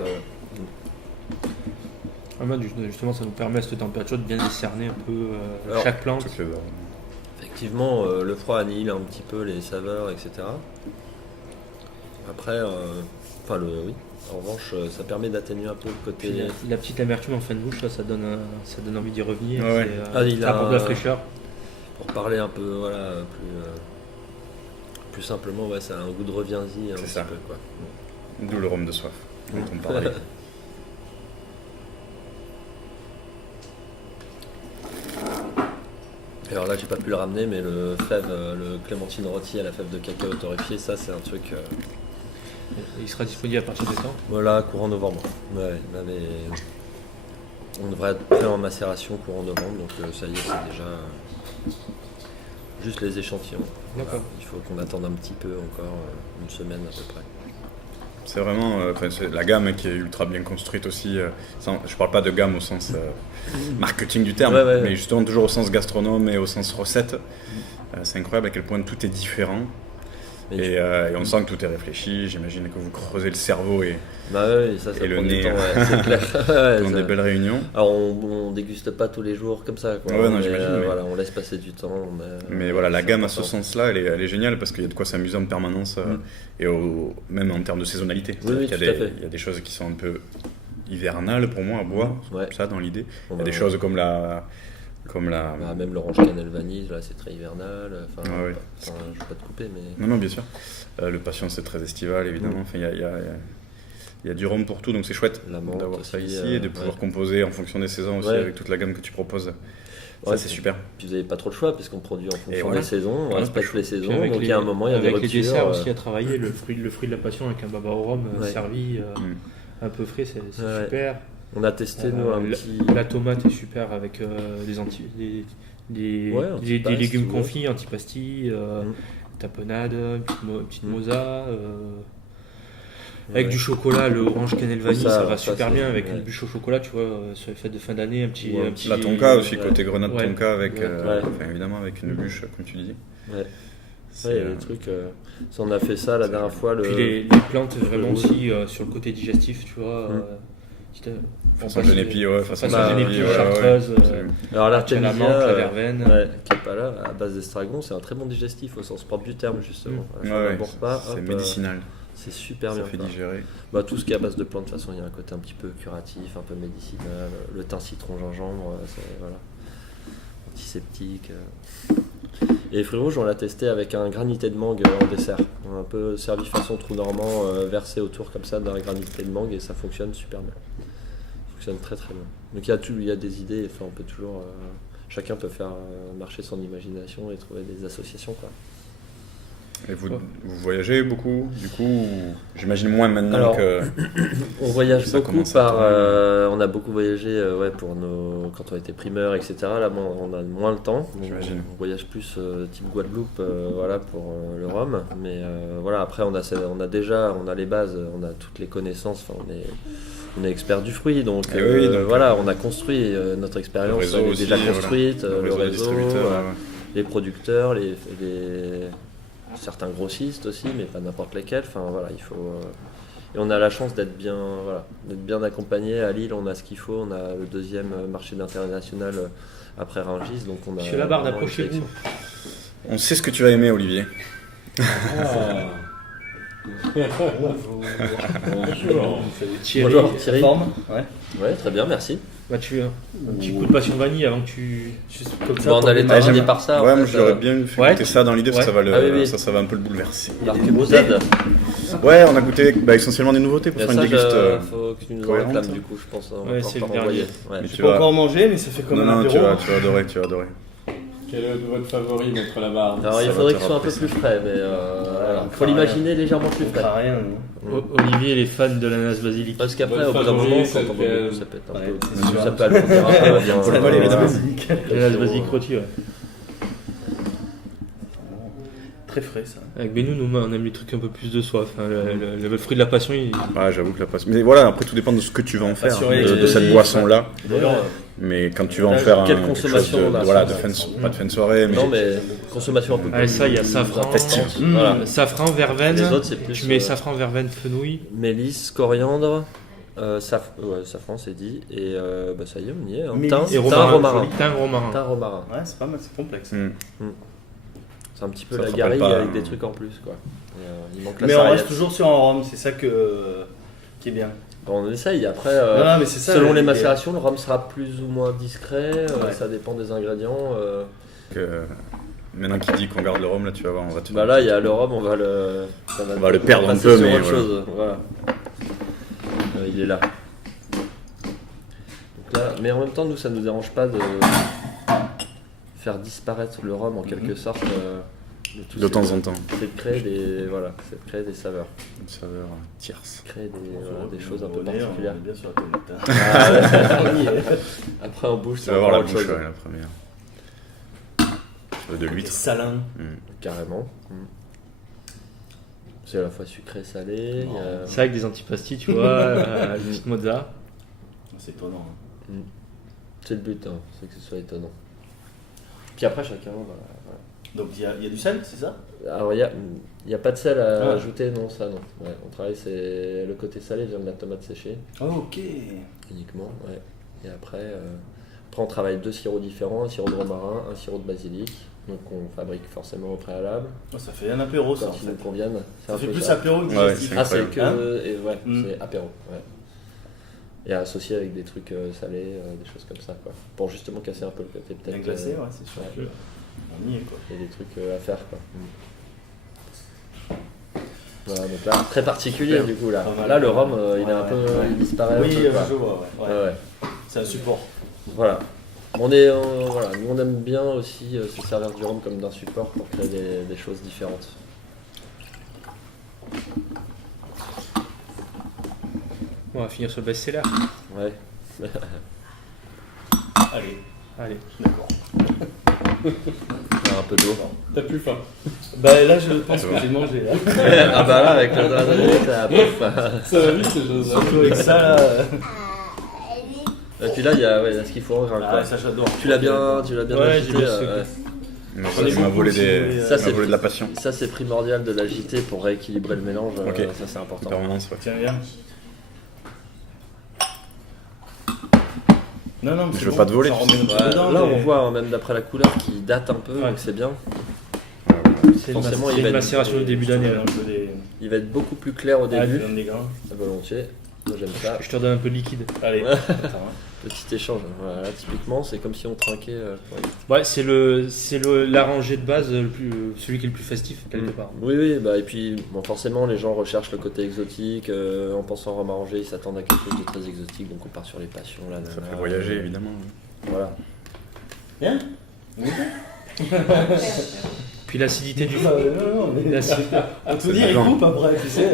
Justement, ça nous permet à cette température de bien discerner un peu Alors, chaque plante. Toutes les arômes. Effectivement, le froid annihile un petit peu les saveurs, etc. Après, oui. En revanche, ça permet d'atténuer un peu le côté. Puis la petite amertume en fin de bouche, là, ça donne envie d'y revenir. Ouais. Ça apporte de la fraîcheur. Pour parler un peu, plus simplement, ouais, ça a un goût de reviens-y un C'est petit ça. peu, quoi. D'où le rhum de soif dont on parlait. Alors là, j'ai pas pu le ramener, mais le clémentine rôti à la fève de cacao torréfié, ça, c'est un truc. Il sera disponible à partir de quand? Voilà, courant novembre. Ouais, on devrait être prêt en macération courant novembre, donc ça y est, c'est déjà juste les échantillons. D'accord. Voilà, il faut qu'on attende un petit peu encore, une semaine à peu près. C'est vraiment c'est la gamme qui est ultra bien construite aussi. Je parle pas de gamme au sens marketing du terme, Ouais. mais justement toujours au sens gastronome et au sens recette. C'est incroyable à quel point tout est différent. Et on sent que tout est réfléchi. J'imagine que vous creusez le cerveau et Ça et le prend du nez, temps, ouais, c'est clair. dans des belles réunions. Alors on déguste pas tous les jours comme ça, quoi. Ouais, non, Mais, j'imagine, mais- Voilà, on laisse passer du temps. Mais voilà, la c'est gamme à ce important. sens-là, elle est géniale parce qu'il y a de quoi s'amuser en permanence et même en termes de saisonnalité. Oui, C'est-à-dire tout à fait. il y a des choses qui sont un peu hivernales pour moi à boire, Ouais. comme ça dans l'idée. On Il y a des va- choses comme la même l'orange cannelle vanille, là c'est très hivernal. Enfin, Ah ouais. je vais pas te couper, mais. Non, non, bien sûr. Le patient, c'est très estival, évidemment. Enfin, il y a du rhum pour tout, donc c'est chouette La menthe d'avoir ça aussi, ici et de pouvoir ouais. composer en fonction des saisons aussi Ouais. avec toute la gamme que tu proposes. Ça, Ouais, c'est super. Puis vous n'avez pas trop le choix, puisqu'on produit en fonction voilà. des saisons, on Ouais, respecte pas les Puis saisons, avec donc il y a un moment, il y a des avec les ruptures. desserts aussi à travailler, le fruit de la passion avec un baba au rhum Ouais. servi un peu frais, c'est Ouais. super. On a testé, nous, un petit. La tomate est super avec des antipastes, légumes ouais. confits, antipastilles, tapenade, une petite moza. Avec Ouais. du chocolat, le orange cannelle vanille, Ça, ça va ça, super c'est- bien avec ouais. une bûche au chocolat, tu vois, sur les fêtes de fin d'année, un petit. La tonka aussi, ouais. côté grenade Ouais. tonka, avec, Ouais. enfin, évidemment avec une bûche, comme tu dis. Ouais. C'est, Ouais, il y a des trucs. Ça, on a fait ça la dernière fois. Puis les plantes vraiment rouge. aussi sur le côté digestif, tu vois. façon Genépi, ouais, façon façon Genépi, Genépi, ouais, chartreuse. Alors Tu as la l'artémisia, menthe, la verveine. qui est pas là, à base d'estragon, c'est un très bon digestif au sens propre du terme, justement. À la fin Ouais, d'un bon repas, c'est hop, médicinal. c'est super Ça bien. fait quoi. digérer. Tout ce qui est à base de plantes, de toute façon, il y a un côté un petit peu curatif, un peu médicinal. Le thym, citron, gingembre, c'est voilà, antiseptique. Et les fruits rouges, on l'a testé avec un granité de mangue en dessert. On a un peu servi façon trou normand, versé autour comme ça d'un granité de mangue et ça fonctionne super bien. Ça fonctionne très très bien. Donc il y a des idées, enfin, on peut toujours. Chacun peut faire marcher son imagination et trouver des associations, quoi. Et vous voyagez beaucoup, du coup, ou j'imagine moins maintenant Alors, que. On voyage Ça beaucoup commence à on a beaucoup voyagé pour quand on était primeur, etc. Là, bon, on a moins le temps. J'imagine. On voyage plus type Guadeloupe, voilà, pour le rhum. Mais voilà, après, on a les bases, on a toutes les connaissances. Enfin, on est expert du fruit, donc, Et oui, donc, voilà, on a construit notre expérience, réseau elle est aussi, déjà voilà. construite, le des réseau, distributeurs, ouais. les producteurs, certains grossistes aussi, mais pas n'importe lesquels. Enfin voilà, il faut. Et on a la chance d'être bien accompagné. À Lille, on a ce qu'il faut. On a le deuxième marché d'international après Rungis, donc on a. Monsieur Labarde, vraiment une approchez-vous. sélection. On sait ce que tu vas aimer, Olivier. Bonjour. Thierry, Bonjour Thierry. Forme, ouais. Ouais, très bien, merci. un petit coup de passion vanille avant que tu. Comme ça, Bon, on pour allait démarrer. terminer par ça. en Ouais, fait, moi j'aurais bien fait Ouais. goûter ça dans l'idée parce que Ouais. ça va, Ah oui, oui. ça va un peu le bouleverser. L'arquebusade. Ouais, on a goûté essentiellement des nouveautés pour Il y a faire une ça, déguste. faut que tu nous en cohérente. réclames du coup, je pense. On va Ouais, pas c'est le encore envoyer. dernier. Ouais. Mais J'ai tu pas vas- encore mangé, mais ça fait comme Non, un non, apéro. tu vas adorer, tu vas adorer. Quel est votre favori, maître Labarde? Alors Ça il va faudrait te qu'il soit un peu rappeler plus frais, mais voilà. ça Faut va l'imaginer légèrement plus Ça frais. sert à rien. Olivier, il est fan de l'ananas basilic. Parce qu'après, Votre au bout d'un favori, moment, ça quand on fait- boit beaucoup, ça peut être un Ouais, peu. c'est sûr. Ça peut alourdir un peu la viande. Ça va, voilà. évidemment. L'ananas basilic rôti, ouais. Très frais ça. Avec Benou, nous, on aime les trucs un peu plus de soif. Hein. Le fruit de la passion, il. Ouais, j'avoue que la passe. Mais voilà, après tout dépend de ce que tu vas en faire, sur les de explosifs, cette boisson-là. D'ailleurs, Mais quand tu vas en Là, faire quelle quelque consommation chose on a, de, voilà, ça, de ça, fin de, ça. pas de fin de soirée, mais non, mais consommation un peu Ah, plus. ça, il y a safran. festive. Voilà. Safran, verveine. Les autres, c'est plus, Tu mets safran, verveine, fenouil. Mélisse, coriandre, Safran, c'est dit. Et ça y est, on y est. Hein. Mélisse. Thym Et romarin. Thym romarin. Thym romarin. Ouais, c'est pas mal, c'est complexe. C'est un petit peu Ça la te garrigue rappelle pas, avec hein. des trucs en plus, quoi. Et, il manque la Mais on reste sarriette. toujours sur un rhum, c'est ça qui est bien. Bon, on essaye. Après, Non, mais c'est ça, selon les l'idée. macérations, le rhum sera plus ou moins discret. Ouais. Ça dépend des ingrédients. Maintenant qu'il dit qu'on garde le rhum, là, tu vas voir, on va te faire Bah là, il y a le rhum, on va le perdre un passer peu, sur mais autre voilà. chose. Voilà. Il est là. Donc là. Mais en même temps, nous, ça nous dérange pas de faire disparaître le rhum en quelque sorte. tous de ces- temps en temps. C'est de créer des saveurs, Une saveur tierce. créer des choses un peu particulières. On est bien sur la tomate. Hein. Ah ouais. On y est. Après en bouche, Tu c'est vas voir encore la autre bouche, chose. ouais, la première. De C'est l'huître. salin. Carrément. C'est à la fois sucré, salé. il y a- C'est avec des antipastilles, tu vois, une petite mozza. C'est étonnant. Hein. C'est le but, hein, c'est que ce soit étonnant. Puis après, chacun. Voilà. Donc il y a du sel, c'est ça? Alors, il n'y a pas de sel à Ah. ajouter, non, ça non. Ouais, on travaille, c'est le côté salé vient de la tomate séchée, Oh, ok. uniquement. Ouais. Et après, on travaille 2 sirops différents, un sirop de romarin, un sirop de basilic. Donc, on fabrique forcément au préalable, Oh, ça fait un apéro ça en quand ils fait. nous conviennent. C'est un Ça fait peu plus ça. apéro que Ouais, digestif. c'est Ah, c'est incroyable. que. Et ouais, Mm. c'est apéro. Ouais. Et associé avec des trucs salés, des choses comme ça, quoi. Pour justement casser un peu le côté peut-être. Bien glacé, ouais, c'est sûr. ouais. On y est quoi. Il y a des trucs à faire, quoi. Voilà, donc là, très particulier Super. du coup là. Pas mal. Là, le rhum, il est un Ouais, peu, ouais. il disparaît Oui, un peu, quoi. je vois, ouais. Ouais, ouais. C'est un support. Voilà. Voilà, nous on aime bien aussi se servir du rhum comme d'un support pour créer des choses différentes. On va finir sur le best-seller. Ouais. Allez, Allez. d'accord. Un peu d'eau. T'as plus faim. Bah là, je pense que j'ai mangé là. Ah bah là, avec le ça pouf. Ça va vite ces choses-là. Surtout avec ça là. Et puis là, il y a ce qu'il faut en grain, quoi. Ah, ça j'adore. Tu l'as bien Ouais, agité, j'ai bien ce ouais. Mais J'en ai ça m'a beaucoup volé, aussi, mais, ça, c'est- m'a volé de la passion. Ça, c'est primordial de l'agiter pour rééquilibrer le mélange. Ok. Ça, c'est important. Permanence, ouais. Tiens, viens. Non, non, mais Je c'est veux bon, pas te voler, j'en tu remets sais. un petit peu Ouais, dedans, là, mais- on voit hein, même d'après la couleur qui date un peu, Ouais. donc c'est bien. C'est Forcément, une, il va être- macération au début d'année. Je te là. donne un peu des- Il va être beaucoup plus clair au Ah, je début, te donne des grains. volontiers. Moi, j'aime ça. Je te redonne un peu de liquide. Allez, Ouais. attends, hein. Petit échange. Voilà, typiquement, c'est comme si on trinquait. Ouais. Ouais, c'est la rangée de base, celui qui est le plus festif, quelque part. Oui, oui, bah, et puis bon, forcément, les gens recherchent le côté exotique. En pensant à rhum arrangé, ils s'attendent à quelque chose de très exotique, donc on part sur les passions. Là, Ça fait voyager, évidemment. Voilà. Bien. Puis l'acidité du Non, non, mais l'acidité- à tout dire, il genre. coupe après, tu sais.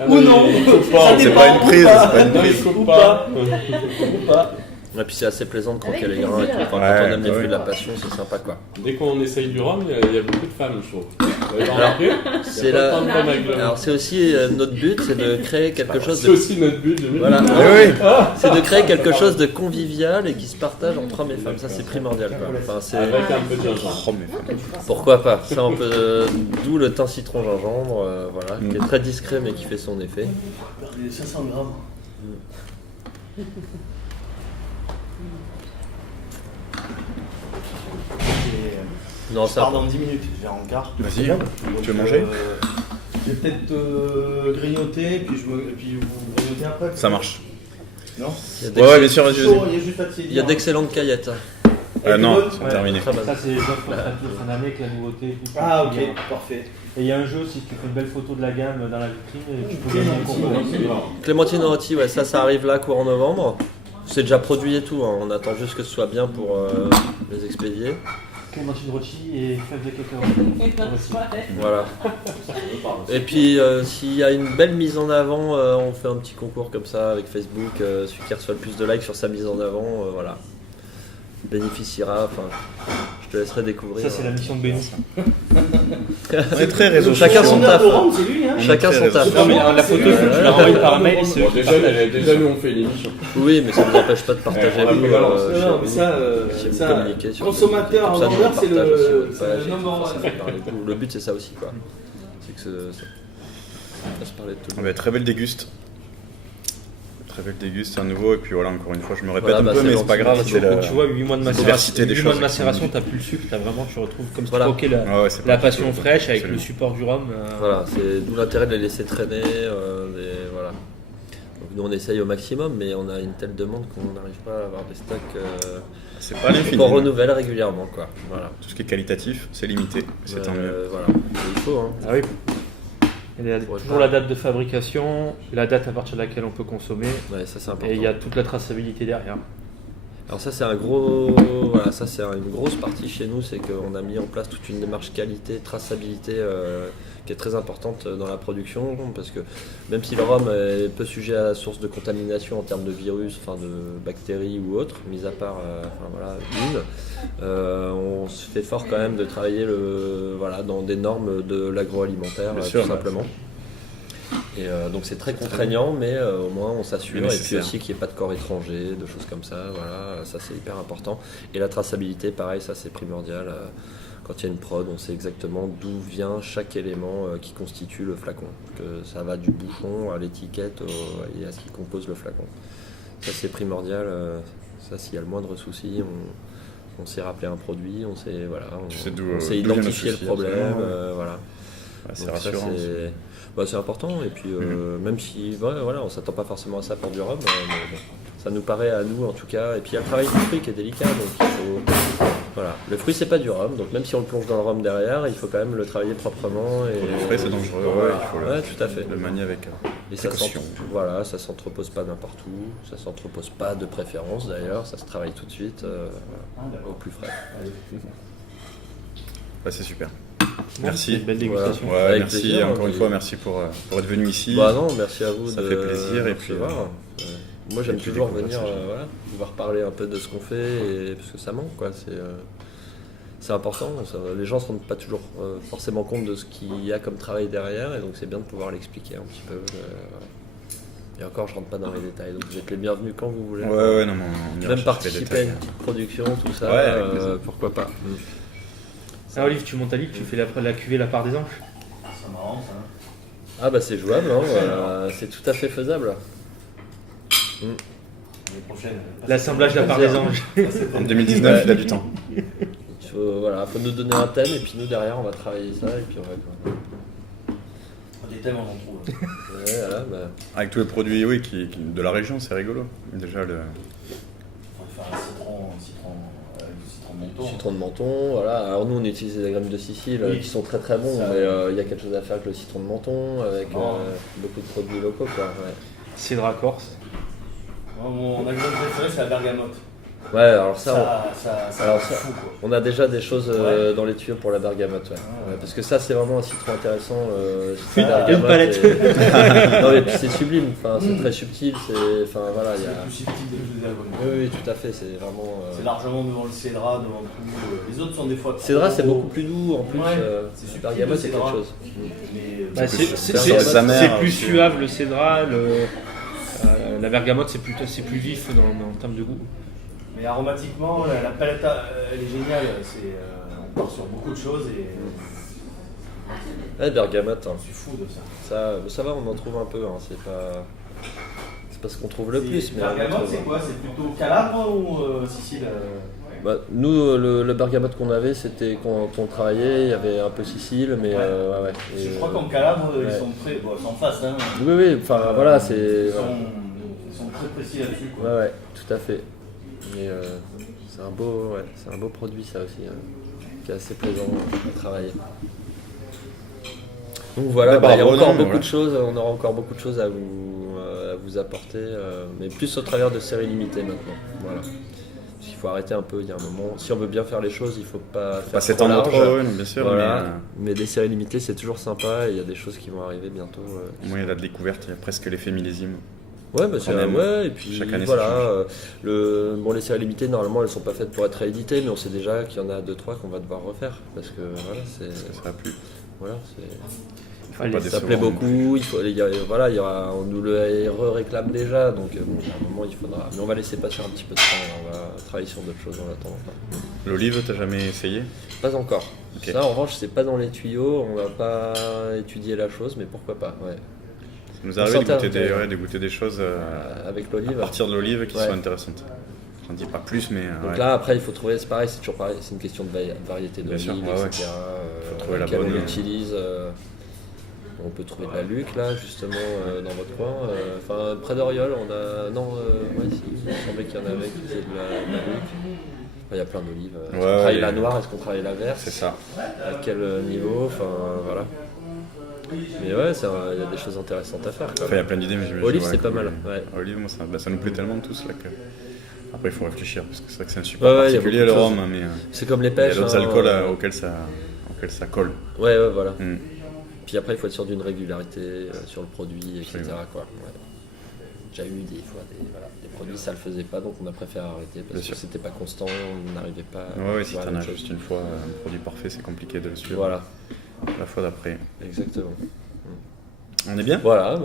Ah Ou non, ça C'est dépend, pas une ou prise, pas. c'est pas une Non, prise. il coupe pas. Ou pas. Et puis c'est assez plaisant de croquer Avec les grains et tout. plaisir. Enfin, Ouais, quand on aime les bah fruits oui. de la passion, c'est sympa quoi. Dès qu'on essaye du rhum, il y a beaucoup de femmes, je trouve. Vous avez Alors, remarqué C'est Il y a la- pas tant de femmes avec le rhum. Alors c'est aussi notre but, c'est de créer quelque chose C'est de aussi notre but. j'ai vu. voilà, Oui, oui. c'est de créer quelque chose de convivial et qui se partage entre hommes et femmes. Ça c'est primordial quoi. Enfin, c'est Avec un peu de gingembre. Oh, mais pourquoi pas. Ça on peut d'où le thym citron gingembre, voilà, qui est très discret mais qui fait son effet. Regardez, 500 grammes. Et, Non je ça. pars dans 10 minutes, j'ai un quart. Vas-y, Donc, tu veux manger Je vais peut-être grignoter, puis vous grignotez après. Ah, ça marche. Non Il y a Ouais, ouais, bien sûr, vas-y, Chaud, vas-y. il y a juste à tiédir. Il y a d'excellentes caillettes. Non, Ouais. c'est terminé. Très bonnes. Ça, c'est les offres pour fin d'année avec la nouveauté. tout ça. Ah, ok, parfait. Et il y a un jeu, si tu fais une belle photo de la gamme dans la vitrine, et tu peux gagner un concours. Clémentine rôti, ouais, ça arrive là courant novembre. C'est déjà produit et tout, hein. On attend juste que ce soit bien pour les expédier. Clémentine Rocci et fèves de cacao. Voilà. Et puis s'il y a une belle mise en avant, on fait un petit concours comme ça avec Facebook. Celui qui reçoit le plus de likes sur sa mise en avant, voilà, bénéficiera. Enfin, je te laisserai découvrir. Ça, c'est la mission de Bénou. On est très réseau Chacun son Fournisseur taf. de Rome, c'est lui, hein. Chacun son taf. Non, mais la photo, il faut que tu la renvoies par mail. c'est eux Bon, qui déjà, nous on fait l'émission. Oui, mais ça ne nous empêche pas de partager Ouais, on a vous, fait balance. chez Non, mais vous. ça, Si vous ça, communiquez sur consommateur comme ça, en nous, vendeur, on c'est partage aussi le votre page et number tout, ça one. fait parler de vous. Le but c'est ça aussi quoi. C'est que ça se parler de tout le On monde. va être très belle déguste. très belle déguste à nouveau. Et puis voilà, encore une fois, je me répète Voilà, un bah, peu, c'est mais c'est pas gentil, grave. merci C'est beaucoup. la... Tu vois, 8 mois de c'est macération, diversité des 8 mois de choses, macération, t'as plus le sucre, t'as vraiment, tu retrouves comme si Voilà. tu croquais Ah ouais, c'est la pas passion du tout- fraîche avec absolument. le support du rhum. Voilà, c'est d'où l'intérêt de les laisser traîner. Voilà. Donc nous on essaye au maximum, mais on a une telle demande qu'on n'arrive pas à avoir des stocks C'est pas l'infini. qu'on renouvelle régulièrement, quoi. Voilà. Tout ce qui est qualitatif, c'est limité. C'est tant mieux. Voilà, il faut. Hein. Ah oui. Il y a Ouais, toujours la date de fabrication, la date à partir de laquelle on peut consommer, Ouais, ça c'est important. et il y a toute la traçabilité derrière. Alors ça c'est un gros, voilà, ça c'est une grosse partie chez nous, c'est qu'on a mis en place toute une démarche qualité, traçabilité qui est très importante dans la production, parce que même si le rhum est peu sujet à la source de contamination en termes de virus, enfin de bactéries ou autres, mis à part on se fait fort quand même de travailler dans des normes de l'agroalimentaire Bien tout sûr, simplement. Et donc c'est très contraignant, mais au moins on s'assure. Mais Et puis nécessaire. aussi qu'il n'y ait pas de corps étrangers, de choses comme ça. Voilà, ça c'est hyper important. Et la traçabilité, pareil, ça c'est primordial. Quand il y a une prod, on sait exactement d'où vient chaque élément qui constitue le flacon. Que ça va du bouchon à l'étiquette et à ce qui compose le flacon. Ça c'est primordial. Ça, s'il y a le moindre souci, on sait rappeler un produit, on sait, voilà, Tu sais on sait d'où viennent identifier nos le soucis, problème. absolument. Voilà. Ouais, c'est Donc ça, rassurant. c'est important, et puis même si voilà, on s'attend pas forcément à ça pour du rhum, mais bon, ça nous paraît à nous en tout cas. Et puis il y a le travail du fruit qui est délicat, donc il faut, voilà. Le fruit c'est pas du rhum, donc même si on le plonge dans le rhum derrière, il faut quand même le travailler proprement. Et Le frais, c'est dangereux, Voilà. ouais, il faut Ouais, tout à fait. le manier avec. Et ça précaution. voilà, ça s'entrepose pas n'importe où, ça s'entrepose pas de préférence d'ailleurs, ça se travaille tout de suite, voilà, au plus frais. Ouais, c'est super. Bon, Merci. c'est une belle dégustation. Ouais, Avec merci plaisir, encore hein, une fois, merci pour être venu ici. Bah non, merci à vous. Ça de fait plaisir, de et puis, recevoir. Moi j'aime et puis toujours découvrir venir, ces gens. voilà, pouvoir parler un peu de ce qu'on fait, parce que ça manque, quoi. C'est important. Les gens ne se rendent pas toujours forcément compte de ce qu'il y a comme travail derrière, et donc c'est bien de pouvoir l'expliquer un petit peu. Voilà. Et encore, je rentre pas dans les détails, donc vous êtes les bienvenus quand vous voulez. Ouais, non, mais on ira Même chercher les participer à détails. une petite production, tout ça, Ouais, avec plaisir. pourquoi pas. Ah, Olive, tu montes à Lille, tu fais la cuvée La Part des Anges. C'est marrant ça. Ah bah c'est jouable, hein, c'est tout à fait faisable. L'année prochaine. L'assemblage de La Part des Anges. En 2019, il a du temps. Faut nous donner un thème, et puis nous derrière on va travailler ça, et puis on va. Des thèmes on en trouve. Ouais, voilà, bah. Avec tous les produits oui, de la région, c'est rigolo. Déjà, On va faire un citron du citron de Menton. Citron de Menton, voilà. Alors nous on utilise des agrumes de Sicile Oui. qui sont très très bons, Ça, mais il y a quelque chose à faire avec le citron de Menton, avec Non. beaucoup de produits locaux, quoi. Ouais, Cidra Corse. Moi, mon aliment préféré c'est la bergamote. ouais alors ça, Ça fou quoi. on a déjà des choses Ouais. dans les tuyaux pour la bergamote, ouais. Ah. Ouais, parce que ça c'est vraiment un citron intéressant. Une bergamote palette. non mais puis c'est sublime, enfin, c'est très subtil, voilà, il y C'est a. le plus subtil de tous les albums. Oui, oui, tout à fait, c'est vraiment. C'est largement devant le cédra, devant tout. Les autres sont des fois. Cédra c'est trop- beaucoup plus doux en plus, Ouais, c'est subtil, bergamote le c'est quelque cédra. chose. Mais, Bah, C'est plus- c'est sa mère, c'est plus aussi. suave le cédra, la bergamote c'est plus vif en termes de goût. mais aromatiquement, la palette elle est géniale. On part sur beaucoup de choses et Ouais, bergamote, hein. je suis fou de ça. Ça va, on en trouve un peu, hein. C'est pas ce qu'on trouve le plus, mais on en Bergamote, trouve. c'est quoi? C'est plutôt Calabre ou Sicile? Bah, nous, le bergamote qu'on avait, c'était quand on travaillait, il y avait un peu Sicile, mais Ouais. ouais. Parce que Et, je crois qu'en Calabre, ouais. ils sont très. Bon, ils sont en face, hein. Oui, enfin voilà, c'est. Ils Voilà. sont très précis là-dessus, quoi. Ouais, tout à fait. Mais c'est un beau produit ça aussi, hein, qui est assez plaisant à travailler. Donc voilà, Ouais, bah, il y a bravo, encore non, mais beaucoup voilà. de choses, on aura encore beaucoup de choses à vous apporter, mais plus au travers de séries limitées maintenant. Voilà. Parce qu'il faut arrêter un peu, il y a un moment. Si on veut bien faire les choses, il faut pas faire Pas trop s'étendre large. trop, ouais, non, bien sûr, Voilà. Mais des séries limitées, c'est toujours sympa et il y a des choses qui vont arriver bientôt. moi, il y a de la découverte, il y a presque l'effet millésime. Ouais, bah c'est On aime. ouais, et puis Chaque année, ça voilà. Bon, les séries limitées, normalement, elles sont pas faites pour être rééditées, mais on sait déjà qu'il y en a 2-3 qu'on va devoir refaire parce que voilà, Ça sera plus. Allez, pas ça décevoir plaît non beaucoup. On nous le réclame déjà, donc bon, à un moment il faudra. Mais on va laisser passer un petit peu de temps. On va travailler sur d'autres choses en attendant. L'olive, t'as jamais essayé? Pas encore. Ok. Ça, en revanche, c'est pas dans les tuyaux. On va pas étudier la chose, mais pourquoi pas. Ouais. Ça nous est arrivé de sentait goûter, l'intérêt. de goûter des choses Avec à l'olive. partir de l'olive qui Ouais. sont intéressantes. J'en dis pas plus, mais Donc ouais. là, après, il faut trouver, c'est pareil, c'est toujours pareil, c'est une question de variété Bien sûr, d'olive, ouais, etc. Faut trouver la laquelle bonne, on utilise. On peut trouver de la Luc là, justement, dans votre coin. Enfin, près d'Oriol, on a. Non, ouais, si, il me semblait qu'il y en avait qui faisaient de la Luc. Enfin, il y a plein d'olives. Est-ce qu'on Ouais, travaille ouais. la noire, est-ce qu'on travaille la verte? C'est ça. À quel niveau? Enfin, voilà. Mais ouais, il y a des choses intéressantes à faire. Quoi. Enfin, il y a plein d'idées, mais j'imagine. Olive, ouais, c'est pas que- mal. Ouais. Olive, moi, ça nous plaît tellement tous là que. Après, il faut réfléchir parce que c'est vrai que c'est un Ouais, support ouais, il y a particulier le beaucoup de rhum, mais C'est comme les il y a pêches. d'autres hein, alcools auxquels ça colle. Ouais, ouais, voilà. Mm. Puis après, il faut être sûr d'une régularité sur le produit, etc. Absolument. Quoi. Ouais. J'ai eu des fois des produits, ça le faisait pas, donc on a préféré arrêter parce Bien que sûr. c'était pas constant, on n'arrivait pas Ouais, si voir t'en la as même chose. juste une fois un produit parfait, c'est compliqué de le suivre. Voilà, La fois d'après. exactement. On est bien? Voilà,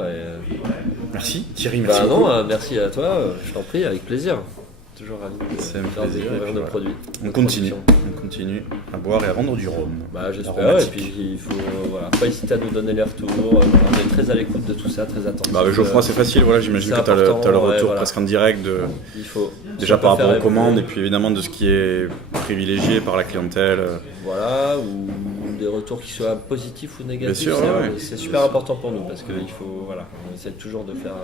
Merci Thierry, merci bah beaucoup. non, merci à toi, je t'en prie, avec plaisir. Toujours ravi de C'est un faire plaisir, et découvrir puis nos voilà. produits. On nos continue, productions. on continue à boire et à vendre du rhum. Bah j'espère, et Aromatique. puis il faut pas hésiter à nous donner les retours, on est très à l'écoute de tout ça, très attentif. Bah, avec Geoffroy, c'est facile, voilà, j'imagine c'est que tu as le important, retour ouais, voilà. presque en direct de, Il faut déjà si on par peut rapport aux faire commandes et évoluer. puis évidemment de ce qui est privilégié par la clientèle. Voilà, ou des retours qui soient positifs ou négatifs. Bien sûr, ouais. C'est super important pour nous parce qu'il faut, voilà, on essaie toujours de faire,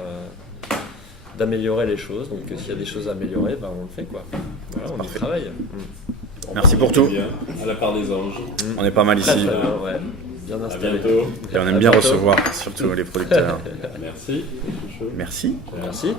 d'améliorer les choses. Donc s'il y a des choses à améliorer, bah, on le fait quoi. Voilà, on y Parfait. travaille. Merci pour tout. Bien, à la part des anges. On est pas mal Très ici très bien, ouais. Bien À installé. bientôt. et on aime À bien bientôt. recevoir surtout les producteurs. Merci. Merci. Merci.